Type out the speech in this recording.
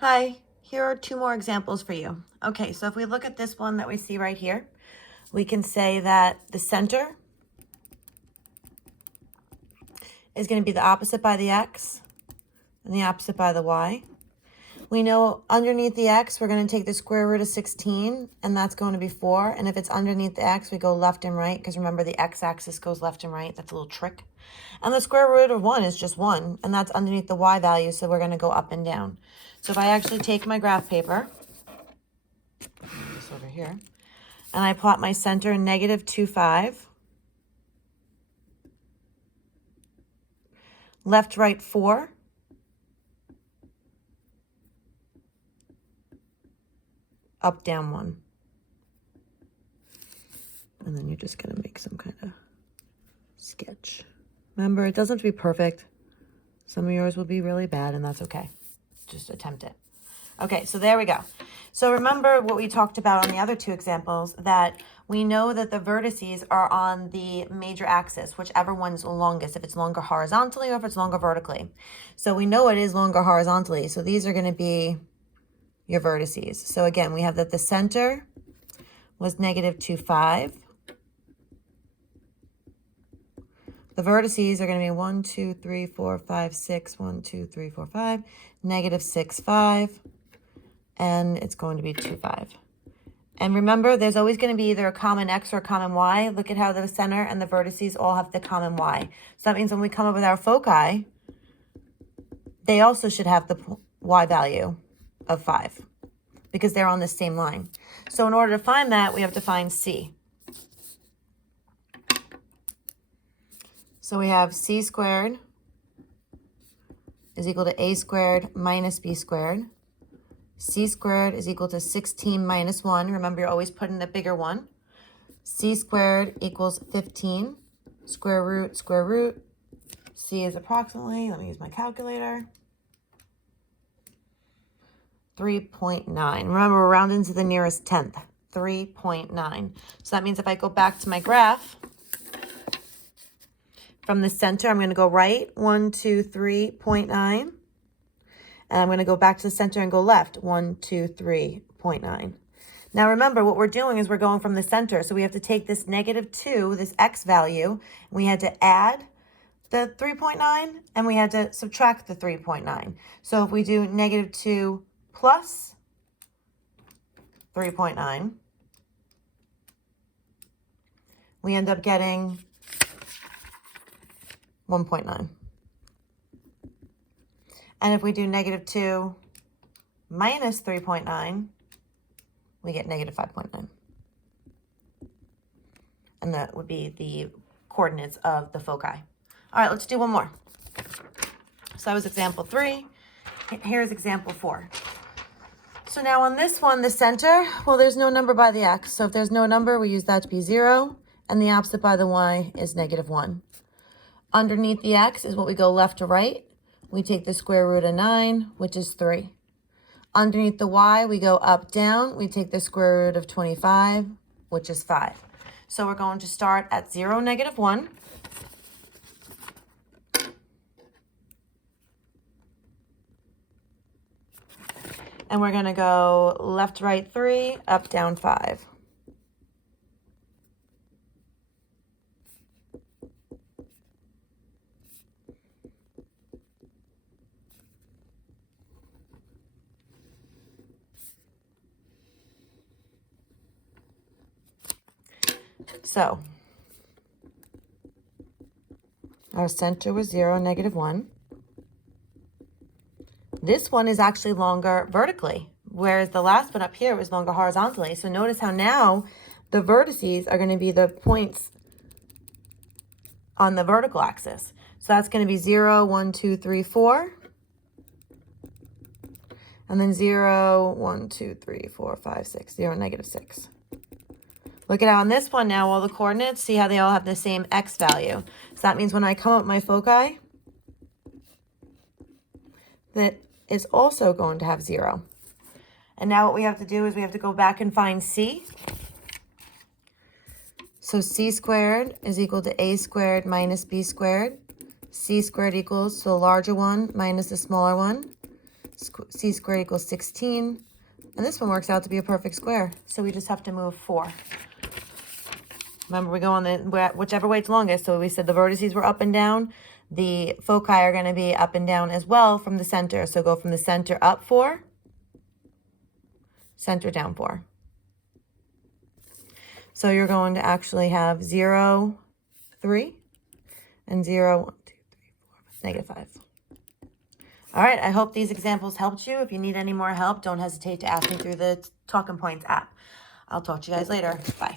Hi, here are two more examples for you. Okay, so if we look at this one that we see right here, we can say that the center is going to be the opposite by the x and the opposite by the y. We know underneath the x, we're going to take the square root of 16, and that's going to be 4. And if it's underneath the x, we go left and right, because remember the x-axis goes left and right. That's a little trick. And the square root of 1 is just 1, and that's underneath the y value, so we're going to go up and down. So if I actually take my graph paper, this over here, and I plot my center in -2, 5, left, right, 4, up, down, 1. And then you're just going to make some kind of sketch. Remember, it doesn't have to be perfect. Some of yours will be really bad, and that's okay. Just attempt it. Okay, so there we go. So remember what we talked about on the other two examples, that we know that the vertices are on the major axis, whichever one's longest, if it's longer horizontally or if it's longer vertically. So we know it is longer horizontally, so these are going to be your vertices. So again, we have that the center was -2, 5. The vertices are going to be 1, 2, 3, 4, 5, 6, 1, 2, 3, 4, 5, -6, 5, and it's going to be 2, 5. And remember, there's always going to be either a common x or a common y. Look at how the center and the vertices all have the common y. So that means when we come up with our foci, they also should have the y value of 5 because they're on the same line. So in order to find that, we have to find c. So we have c squared is equal to a squared minus b squared. C squared is equal to 16 minus 1. Remember, you're always putting the bigger one. C squared equals 15. Square root. C is approximately, let me use my calculator, 3.9. Remember, we're rounding to the nearest tenth, 3.9. So that means if I go back to my graph, from the center, I'm going to go right, 1, 2, 3.9. And I'm going to go back to the center and go left, 1, 2, 3.9. Now remember, what we're doing is we're going from the center. So we have to take this -2, this x value, and we had to add the 3.9, and we had to subtract the 3.9. So if we do -2 plus 3.9, we end up getting 1.9. And if we do -2 minus 3.9, we get -5.9. And that would be the coordinates of the foci. All right, let's do one more. So that was example 3. Here's example 4. So now on this one, the center, well, there's no number by the x. So if there's no number, we use that to be 0. And the opposite by the y is -1. Underneath the x is what we go left to right. We take the square root of 9, which is 3. Underneath the y, we go up, down. We take the square root of 25, which is 5. So we're going to start at 0, -1. And we're going to go left, right, 3, up, down, 5. So our center was 0, -1. This one is actually longer vertically, whereas the last one up here was longer horizontally. So notice how now the vertices are going to be the points on the vertical axis. So that's going to be 0, 1, 2, 3, 4. And then 0, 1, 2, 3, 4, 5, 6, 0, -6. Look at how on this one now, all the coordinates, see how they all have the same x value. So that means when I come up with my foci, that is also going to have 0. And now what we have to do is we have to go back and find c. So c squared is equal to a squared minus b squared. C squared equals the larger one minus the smaller one. c squared equals 16. And this one works out to be a perfect square. So we just have to move 4. Remember, we go on the whichever way it's longest. So we said the vertices were up and down. The foci are going to be up and down as well from the center. So go from the center up 4, center down 4. So you're going to actually have 0, 3, and 0, 1, 2, 3, 4, -5. All right, I hope these examples helped you. If you need any more help, don't hesitate to ask me through the Talking Points app. I'll talk to you guys later. Bye.